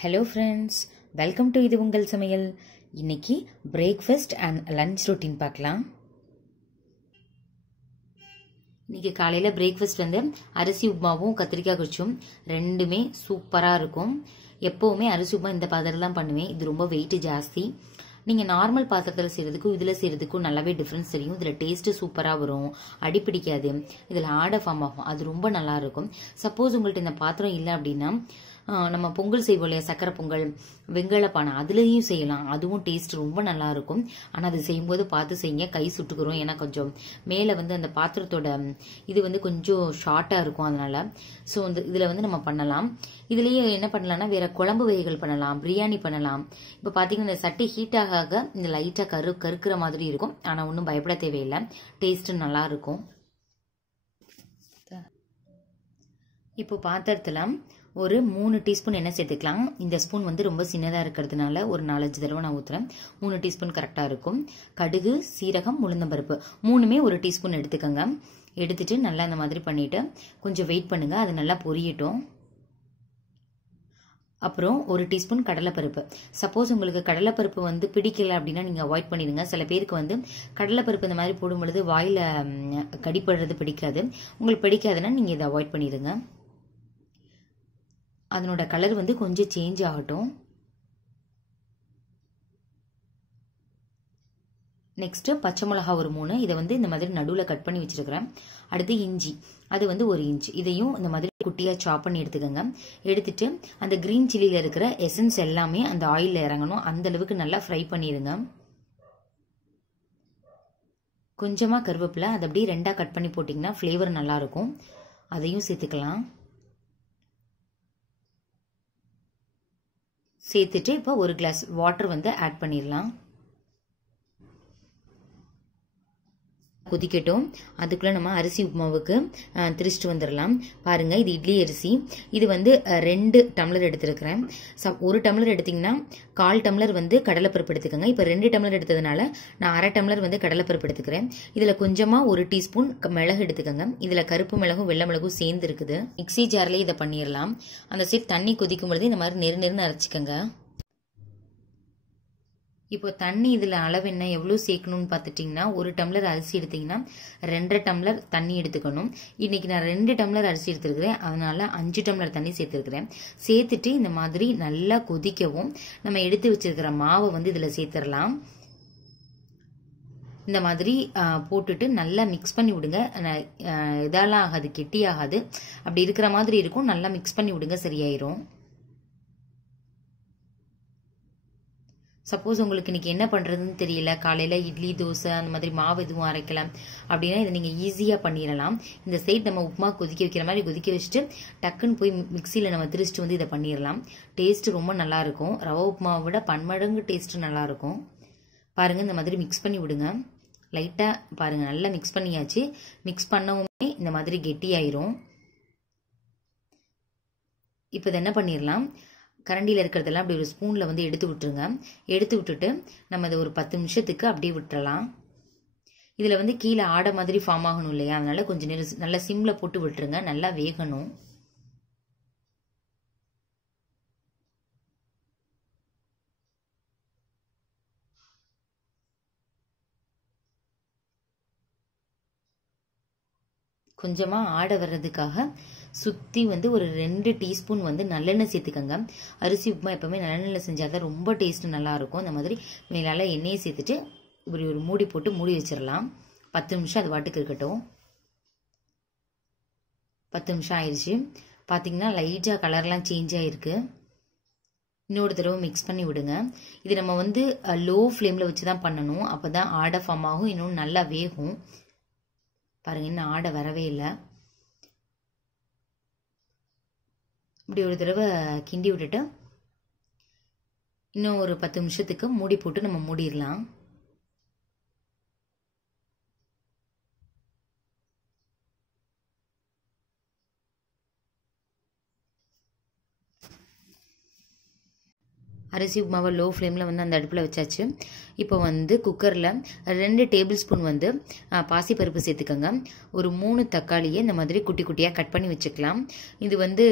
Hello friends, welcome to இது உங்கள் சமையல். இன்னைக்கு பிரேக்ஃபாஸ்ட் அண்ட் லன்ச் ரொட்டீன் பார்க்கலாம். இன்னைக்கு காலையில் பிரேக்ஃபாஸ்ட் வந்து அரிசி உப்புமாவும் கத்திரிக்காய் குறிச்சும் ரெண்டுமே சூப்பராக இருக்கும். எப்போவுமே அரிசி உப்புமா இந்த பாத்திரம் தான் பண்ணுவேன். இது ரொம்ப வெயிட் ஜாஸ்தி. நீங்கள் நார்மல் பாத்திரத்தில் செய்கிறதுக்கும் இதில் செய்கிறதுக்கும் நல்லாவே டிஃப்ரென்ஸ் தெரியும். இதில் டேஸ்ட்டு சூப்பராக வரும், அடிப்பிடிக்காது, இதில் ஆடை ஃபார்ம் ஆகும், அது ரொம்ப நல்லாயிருக்கும். சப்போஸ் உங்கள்கிட்ட இந்த பாத்திரம் இல்லை அப்படின்னா நம்ம பொங்கல் செய்வோம் இல்லையா, சக்கரை பொங்கல், வெங்கல பானை, அதுலேயும் செய்யலாம். அதுவும் டேஸ்ட் ரொம்ப நல்லா இருக்கும். ஆனால் அது செய்யும்போது பார்த்து செய்யுங்க, கை சுட்டுக்கிறோம். ஏன்னா கொஞ்சம் மேலே வந்து அந்த பாத்திரத்தோட இது வந்து கொஞ்சம் ஷார்ட்டாக இருக்கும். அதனால ஸோ இதில் வந்து நம்ம பண்ணலாம். இதுலேயே என்ன பண்ணலாம்னா வேற குழம்பு வகைகள் பண்ணலாம், பிரியாணி பண்ணலாம். இப்போ பார்த்தீங்கன்னா இந்த சட்டி ஹீட் ஆக இந்த லைட்டாக கருக்கிற மாதிரி இருக்கும். ஆனால் ஒன்றும் பயப்பட தேவையில்லை, டேஸ்ட்டு நல்லா இருக்கும். இப்போ பாத்திரத்தில் ஒரு 3 டீஸ்பூன் எண்ணெய் சேர்த்துக்கலாம். இந்த ஸ்பூன் வந்து ரொம்ப சின்னதாக இருக்கிறதுனால ஒரு 4-5 தடவை நான் ஊற்றுறேன். 3 டீஸ்பூன் கரெக்டாக இருக்கும். கடுகு, சீரகம், உளுந்தம்பருப்பு மூணுமே 1 டீஸ்பூன் எடுத்துக்கோங்க. எடுத்துட்டு நல்லா இந்த மாதிரி பண்ணிட்டு கொஞ்சம் வெயிட் பண்ணுங்க, அது நல்லா பொரியட்டும். அப்புறம் 1 டீஸ்பூன் கடலைப்பருப்பு. சப்போஸ் உங்களுக்கு கடலைப்பருப்பு வந்து பிடிக்கல அப்படின்னா நீங்கள் அவாய்ட் பண்ணிடுங்க. சில பேருக்கு வந்து கடலைப்பருப்பு இந்த மாதிரி போடும்பொழுது வாயில் கடிப்படுறது பிடிக்காது. உங்களுக்கு பிடிக்காதுன்னா நீங்கள் இதை அவாய்ட் பண்ணிடுங்க. அதனோட கலர் வந்து கொஞ்சம் சேஞ்ச் ஆகட்டும். நெக்ஸ்ட் பச்சை மிளகா ஒரு 3, இதை வந்து இந்த மாதிரி நடுவில் கட் பண்ணி வச்சிருக்கிறேன். அடுத்து இஞ்சி, அது வந்து 1 இன்ச், இதையும் இந்த மாதிரி குட்டியாக சாப் பண்ணி எடுத்துக்கோங்க. எடுத்துட்டு அந்த கிரீன் சில்லியில் இருக்கிற எசன்ஸ் எல்லாமே அந்த ஆயிலில் இறங்கணும். அந்த அளவுக்கு நல்லா ஃப்ரை பண்ணிடுங்க. கொஞ்சமாக கருவேப்பிலை, அதை அப்படியே 2ஆக கட் பண்ணி போட்டிங்கன்னா ஃப்ளேவர் நல்லாயிருக்கும். அதையும் சேர்த்துக்கலாம். சேர்த்துட்டு இப்போ 1 கிளாஸ் வாட்டர் வந்து ஆட் பண்ணிடலாம். கொதிக்கட்டும். அதுக்குள்ள நம்ம அரிசி உப்புமாவுக்கு திரிச்சிட்டு வந்துடலாம். பாருங்க, இது இட்லி அரிசி. இது வந்து 2 டம்ளர் எடுத்துருக்கிறேன். 1 டம்ளர் எடுத்தீங்கன்னா 1/4 டம்ளர் வந்து கடலைப்பருப்பு எடுத்துக்கோங்க. இப்போ 2 டம்ளர் எடுத்ததுனால நான் 1/2 டம்ளர் வந்து கடலைப்பருப்பு எடுத்துக்கிறேன். இதில் கொஞ்சமாக 1 டீஸ்பூன் மிளகு எடுத்துக்கோங்க. இதில் கருப்பு மிளகும் வெள்ளை மிளகும் சேர்ந்து இருக்குது. மிக்சி ஜார்லேயே இதை பண்ணிடலாம். அந்த சைட் தண்ணி கொதிக்கும் பொழுது இந்த மாதிரி நெருன்னு அரைச்சிக்கோங்க. இப்போ தண்ணி இதில் அளவு என்ன எவ்வளோ சேர்க்கணும்னு பார்த்துட்டிங்கன்னா 1 டம்ளர் அரிசி எடுத்திங்கன்னா 2.5 டம்ளர் தண்ணி எடுத்துக்கணும். இன்றைக்கி நான் 2 டம்ளர் அரிசி எடுத்துருக்கிறேன், அதனால் 5 டம்ளர் தண்ணி சேர்த்துருக்கிறேன். சேர்த்துட்டு இந்த மாதிரி நல்லா கொதிக்கவும் நம்ம எடுத்து வச்சிருக்கிற மாவை வந்து இதில் சேர்த்துடலாம். இந்த மாதிரி போட்டுட்டு நல்லா மிக்ஸ் பண்ணி விடுங்க. இதெல்லாம் ஆகாது, கெட்டி ஆகாது, அப்படி இருக்கிற மாதிரி இருக்கும். நல்லா மிக்ஸ் பண்ணி விடுங்க, சரியாயிரும். சப்போஸ் உங்களுக்கு இன்னைக்கு என்ன பண்ணுறதுன்னு தெரியல, காலையில் இட்லி தோசை அந்த மாதிரி மாவு எதுவும் அரைக்கலாம் அப்படின்னா இதை நீங்கள் ஈஸியாக பண்ணிடலாம். இந்த சைட் நம்ம உப்புமா கொதிக்க வைக்கிற மாதிரி கொதிக்க வச்சுட்டு டக்குன்னு போய் மிக்சியில் நம்ம திரிச்சிட்டு வந்து இதை பண்ணிடலாம். டேஸ்ட்டு ரொம்ப நல்லாயிருக்கும். ரவை உப்புமாவை விட பன்மடங்கு டேஸ்ட்டு நல்லாயிருக்கும். பாருங்கள், இந்த மாதிரி மிக்ஸ் பண்ணி விடுங்க. லைட்டாக பாருங்கள், நல்லா மிக்ஸ் பண்ணியாச்சு. மிக்ஸ் பண்ணவுமே இந்த மாதிரி கெட்டியாயிரும். இப்போ இதை என்ன பண்ணிடலாம், கரண்டியில் இருக்கிறதெல்லாம் அப்படி ஒரு ஸ்பூனில் வந்து எடுத்து விட்டுருங்க. எடுத்து விட்டுட்டு நம்ம அதை ஒரு 10 நிமிஷத்துக்கு அப்படியே விட்டுறலாம். இதில் வந்து கீழே ஆடை மாதிரி ஃபார்ம் ஆகணும் இல்லையா, அதனால கொஞ்சம் நேரம் நல்லா சிம்மில் போட்டு விட்டுருங்க, நல்லா வேகணும். கொஞ்சமாக ஆடை வர்றதுக்காக சுற்றி வந்து ஒரு 2 டீஸ்பூன் வந்து நல்லெண்ணெய் சேர்த்துக்கோங்க. அரிசி உப்புமா எப்பவுமே நல்லெண்ணெயில் செஞ்சால் தான் ரொம்ப டேஸ்ட்டு நல்லாயிருக்கும். இந்த மாதிரி மேலால் எண்ணெயை சேர்த்துட்டு இப்படி ஒரு மூடி போட்டு மூடி வச்சிடலாம். 10 நிமிஷம் அது வாட்டுக்கு இருக்கட்டும். 10 நிமிஷம் ஆயிடுச்சு. பார்த்தீங்கன்னா லைட்டாக கலர்லாம் சேஞ்ச் ஆகிருக்கு. இன்னொரு தடவை மிக்ஸ் பண்ணி விடுங்க. இது நம்ம வந்து லோ ஃப்ளேமில் வச்சு தான் பண்ணணும், அப்போ தான் ஆடை ஃபார்ம் ஆகும், இன்னும் நல்லா வேகும். பாருங்க, இன்னும் ஆடை வரவே இல்லை. இப்படி ஒரு தடவை கிண்டி விட்டுட்டு இன்னும் ஒரு 10 நிமிஷத்துக்கு மூடி போட்டு நம்ம மூடிடலாம். அரிசி உப்புமாவை லோ ஃப்ளேமில் வந்து அந்த அடுப்பில் வச்சாச்சு. இப்போ வந்து குக்கரில் 2 டேபிள் ஸ்பூன் வந்து பாசிப்பருப்பு சேர்த்துக்கோங்க. ஒரு 3 தக்காளியை இந்த மாதிரி குட்டி குட்டியாக கட் பண்ணி வச்சுக்கலாம். இது வந்து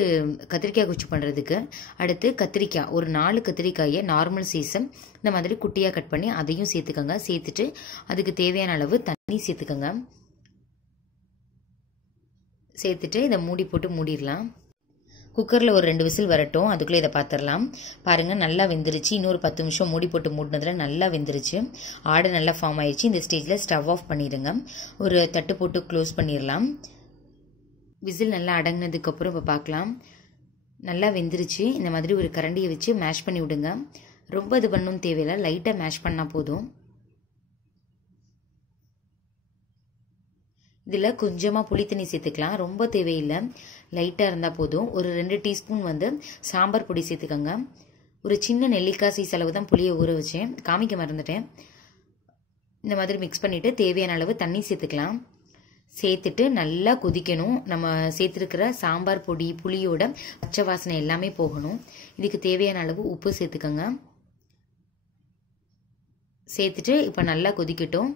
கத்திரிக்காய் குச்சி பண்ணுறதுக்கு. அடுத்து கத்திரிக்காய் ஒரு 4 கத்திரிக்காயை நார்மல் சைஸு இந்த மாதிரி குட்டியாக கட் பண்ணி அதையும் சேர்த்துக்கோங்க. சேர்த்துட்டு அதுக்கு தேவையான அளவு தண்ணி சேர்த்துக்கோங்க. சேர்த்துட்டு இதை மூடி போட்டு மூடிடலாம். குக்கரில் ஒரு 2 விசில் வரட்டும், அதுக்குள்ளே இதை பார்த்துடலாம். பாருங்கள், நல்லா வெந்துருச்சு. இன்னொரு 10 நிமிஷம் மூடி போட்டு மூடினதில் நல்லா வெந்துருச்சு. ஆடை நல்லா ஃபார்ம் ஆயிடுச்சு. இந்த ஸ்டேஜில் ஸ்டவ் ஆஃப் பண்ணிடுங்க. ஒரு தட்டு போட்டு க்ளோஸ் பண்ணிடலாம். விசில் நல்லா அடங்கினதுக்கப்புறம் இப்போ பார்க்கலாம். நல்லா வெந்துருச்சு. இந்த மாதிரி ஒரு கரண்டியை வச்சு மேஷ் பண்ணி விடுங்க. ரொம்ப இது பண்ணணும் தேவையில்லை, லைட்டாக மேஷ் பண்ணால் போதும். இதில் கொஞ்சமாக புளி தண்ணி சேர்த்துக்கலாம், ரொம்ப தேவையில்லை, லைட்டாக இருந்தால் போதும். ஒரு 2 டீஸ்பூன் வந்து சாம்பார் பொடி சேர்த்துக்கோங்க. ஒரு சின்ன நெல்லிக்காய் சைஸ் அளவு தான் புளியை ஊற வச்சேன், காமிக்க மறந்துட்டேன். இந்த மாதிரி மிக்ஸ் பண்ணிவிட்டு தேவையான அளவு தண்ணி சேர்த்துக்கலாம். சேர்த்துட்டு நல்லா கொதிக்கணும். நம்ம சேர்த்துருக்கிற சாம்பார் பொடி புளியோட பச்சை வாசனை எல்லாமே போகணும். இதுக்கு தேவையான அளவு உப்பு சேர்த்துக்கோங்க. சேர்த்துட்டு இப்போ நல்லா கொதிக்கட்டும்.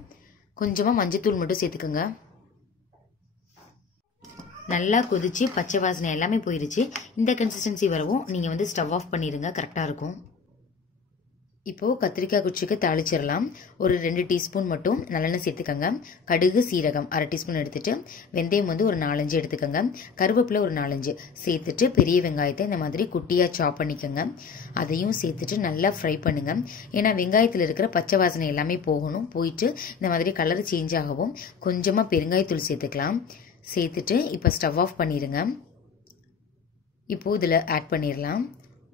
கொஞ்சமாக மஞ்சத்தூள் மட்டும் சேர்த்துக்கோங்க. நல்லா கொதிச்சு பச்சை வாசனை எல்லாமே போயிருச்சு. இந்த கன்சிஸ்டன்சி வரவும் நீங்கள் வந்து ஸ்டவ் ஆஃப் பண்ணிடுங்க, கரெக்டாக இருக்கும். இப்போது கத்திரிக்காய் குச்சிக்கு தாளிச்சிடலாம். ஒரு 2 டீஸ்பூன் மட்டும் நல்லெண்ணெய் சேர்த்துக்கோங்க. கடுகு சீரகம் 1/2 டீஸ்பூன் எடுத்துட்டு, வெந்தயம் வந்து ஒரு 4-5 எடுத்துக்கோங்க. கருவேப்பிலை ஒரு 4-5 சேர்த்துட்டு, பெரிய வெங்காயத்தை இந்த மாதிரி குட்டியாக சாப் பண்ணிக்கோங்க. அதையும் சேர்த்துட்டு நல்லா ஃப்ரை பண்ணுங்க. ஏன்னா வெங்காயத்தில் இருக்கிற பச்சை வாசனை எல்லாமே போகணும். போயிட்டு இந்த மாதிரி கலர் சேஞ்ச் ஆகவும் கொஞ்சமாக பெருங்காயத்தூள் சேர்த்துக்கலாம். சேர்த்துட்டு இப்போ ஸ்டவ் ஆஃப் பண்ணிடுங்க. இப்போது இதில் ஆட் பண்ணிடலாம்.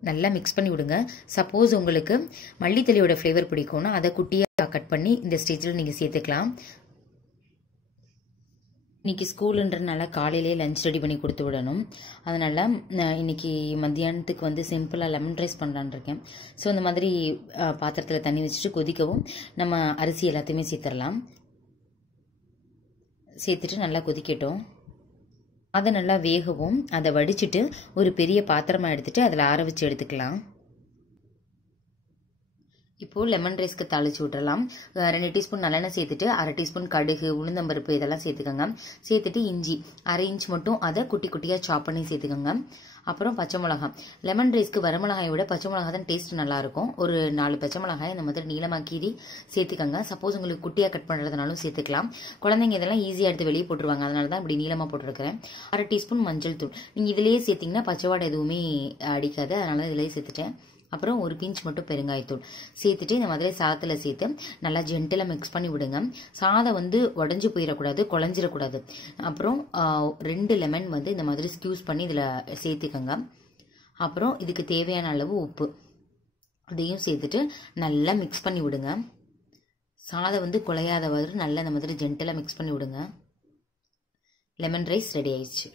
நல்லா மிக்ஸ் பண்ணி விடுங்க. சப்போஸ் உங்களுக்கு மல்லித்தலையோட ஃப்ளேவர் பிடிக்கும்னா அதை குட்டியாக கட் பண்ணி இந்த ஸ்டேஜில் நீங்கள் சேர்த்துக்கலாம். இன்றைக்கி ஸ்கூலுன்றனால காலையிலே லஞ்ச் ரெடி பண்ணி கொடுத்து விடணும். அதனால் இன்றைக்கி மத்தியானத்துக்கு வந்து சிம்பிளாக லெமன் ரைஸ் பண்ணலான்னு இருக்கேன். ஸோ இந்த மாதிரி பாத்திரத்தில் தண்ணி வச்சுட்டு கொதிக்கவும் நம்ம அரிசி எல்லாத்தையுமே சேர்த்துடலாம். சேர்த்துட்டு நல்லா கொதிக்கட்டும். அதை நல்லா வேகவும் அதை வடிச்சிட்டு ஒரு பெரிய பாத்திரமாக எடுத்துகிட்டு அதில் ஆற வச்சு எடுத்துக்கலாம். இப்போது லெமன் ரைஸ்க்கு தாளிச்சு விட்டுறலாம். 2 டீஸ்பூன் நல்லெண்ணெய் சேர்த்துட்டு 1/2 டீஸ்பூன் கடுகு உளுந்தம்பருப்பு இதெல்லாம் சேர்த்துக்கோங்க. சேர்த்துட்டு இஞ்சி 1/2 இன்ச் மட்டும் அதை குட்டி குட்டியாக சாப் பண்ணி சேர்த்துக்கோங்க. அப்புறம் பச்சை மிளகாய். லெமன் ரைஸ்க்கு வரமிளகாயை விட பச்சை மிளகாய் தான் டேஸ்ட் நல்லாயிருக்கும். ஒரு 4 பச்சை மிளகாய் இந்த மாதிரி நீளமாக கீறி சேர்த்துக்கோங்க. சப்போஸ் உங்களுக்கு குட்டியாக கட் பண்ணுறதுனாலும் சேர்த்துக்கலாம். குழந்தைங்க இதெல்லாம் ஈஸியாக எடுத்து வெளியே போட்டுருவாங்க, அதனால தான் இப்படி நீளமாக போட்டுருக்கிறேன். 1/2 டீஸ்பூன் மஞ்சள் தூள். நீங்கள் இதிலேயே சேர்த்திங்கன்னா பச்சை வாடை எதுவுமே அடிக்காது, அதனால இதிலேயே சேர்த்துட்டேன். அப்புறம் ஒரு பிஞ்ச் மட்டும் பெருங்காயத்தூள் சேர்த்துட்டு இந்த மாதிரி சாதத்தில் சேர்த்து நல்லா ஜென்டலாக மிக்ஸ் பண்ணி விடுங்க. சாதம் வந்து உடஞ்சி போயிடக்கூடாது, குழஞ்சிடக்கூடாது. அப்புறம் 2 லெமன் வந்து இந்த மாதிரி ஸ்க்யூஸ் பண்ணி இதில் சேர்த்துக்கோங்க. அப்புறம் இதுக்கு தேவையான அளவு உப்பு அதையும் சேர்த்துட்டு நல்லா மிக்ஸ் பண்ணி விடுங்க. சாதம் வந்து குழையாதவாறு நல்லா இந்த மாதிரி ஜென்டலாக மிக்ஸ் பண்ணி விடுங்க. லெமன் ரைஸ் ரெடி ஆயிடுச்சு.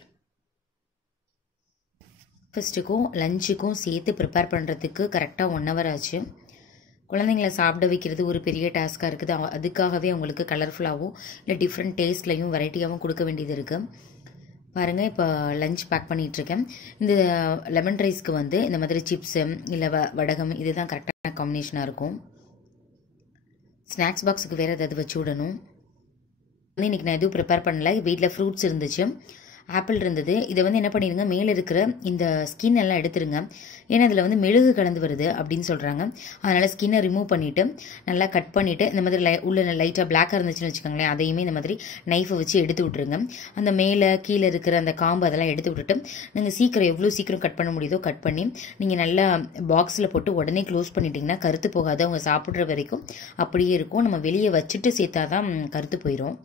பிரேக்ஃபாஸ்ட்டுக்கும் லஞ்சுக்கும் சேர்த்து ப்ரிப்பேர் பண்ணுறதுக்கு கரெக்டாக 1 ஹவர் ஆச்சு. குழந்தைங்கள சாப்பிட வைக்கிறது ஒரு பெரிய டாஸ்காக இருக்குது. அதுக்காகவே அவங்களுக்கு கலர்ஃபுல்லாகவும் இல்லை டிஃப்ரெண்ட் டேஸ்ட்லையும் வெரைட்டியாகவும் கொடுக்க வேண்டியது இருக்குது. பாருங்கள், இப்போ லஞ்ச் பேக் பண்ணிகிட்ருக்கேன். இந்த லெமன் ரைஸ்க்கு வந்து இந்த மாதிரி சிப்ஸு இல்லை வடகம் இதுதான் கரெக்டான காம்பினேஷனாக இருக்கும். ஸ்நாக்ஸ் பாக்ஸுக்கு வேறு ஏதாவது வச்சு விடணும். வந்து இன்றைக்கி நான் எதுவும் ப்ரிப்பேர் பண்ணல. வீட்டில் ஃப்ரூட்ஸ் இருந்துச்சு, ஆப்பிள் இருந்தது. இதை வந்து என்ன பண்ணிடுங்க, மேலே இருக்கிற இந்த ஸ்கின் எல்லாம் எடுத்துருங்க. ஏன்னா இதில் வந்து மெழுகு கலந்து வருது அப்படின்னு சொல்கிறாங்க. அதனால் ஸ்கின்னை ரிமூவ் பண்ணிவிட்டு நல்லா கட் பண்ணிவிட்டு இந்த மாதிரி உள்ள லைட்டாக பிளாக்காக இருந்துச்சுன்னு வச்சுக்கோங்களேன், அதையுமே இந்த மாதிரி நைஃபை வச்சு எடுத்து விட்ருங்க. அந்த மேலே கீழே இருக்கிற அந்த காம்பு அதெல்லாம் எடுத்து விட்டுட்டு நீங்கள் சீக்கிரம் எவ்வளோ சீக்கிரம் கட் பண்ண முடியுதோ கட் பண்ணி நீங்கள் நல்லா பாக்ஸில் போட்டு உடனே க்ளோஸ் பண்ணிட்டீங்கன்னா கருத்து போகாது. அவங்க சாப்பிட்ற வரைக்கும் அப்படியே இருக்கும். நம்ம வெளியே வச்சுட்டு சேர்த்தா தான் கருத்து போயிடும்.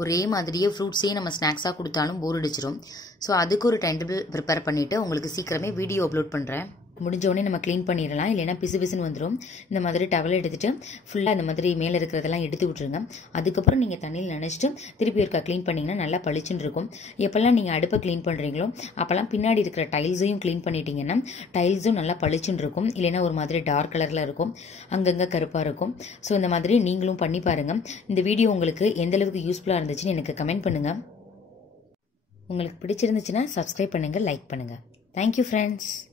ஒரே மாதிரியே ஃப்ரூட்ஸே நம்ம ஸ்நாக்ஸாக கொடுத்தாலும் போர் அடிச்சிடும். ஸோ அதுக்கு ஒரு டைம் டேபிள் ப்ரிப்பேர் பண்ணிவிட்டு உங்களுக்கு சீக்கிரமே வீடியோ அப்லோட் பண்ணுறேன். முடிஞ்சோடனே நம்ம க்ளீன் பண்ணிடலாம், இல்லைன்னா பிசு பிசுன்னு வந்துடும். இந்த மாதிரி டவல் எடுத்துகிட்டு ஃபுல்லாக இந்த மாதிரி மேலே இருக்கிறதெல்லாம் எடுத்து விட்டுருங்க. அதுக்கப்புறம் நீங்கள் தண்ணியில் நினச்சிட்டு திருப்பி ஒருக்கா க்ளீன் பண்ணிங்கன்னா நல்லா பளிச்சுன்னு இருக்கும். எப்போல்லாம் நீங்கள் அடுப்பை க்ளீன் பண்ணுறீங்களோ அப்போல்லாம் பின்னாடி இருக்கிற டைல்ஸையும் க்ளீன் பண்ணிட்டீங்கன்னா டைல்ஸும் நல்லா பளிச்சுன்னு இருக்கும். இல்லைன்னா ஒரு மாதிரி டார்க் கலரில் இருக்கும், அங்கங்கே கருப்பாக இருக்கும். ஸோ இந்த மாதிரி நீங்களும் பண்ணி பாருங்கள். இந்த வீடியோ உங்களுக்கு எந்தளவுக்கு யூஸ்ஃபுல்லாக இருந்துச்சுன்னு எனக்கு கமெண்ட் பண்ணுங்கள். உங்களுக்கு பிடிச்சிருந்துச்சுன்னா சப்ஸ்கிரைப் பண்ணுங்கள், லைக் பண்ணுங்கள். Thank you friends.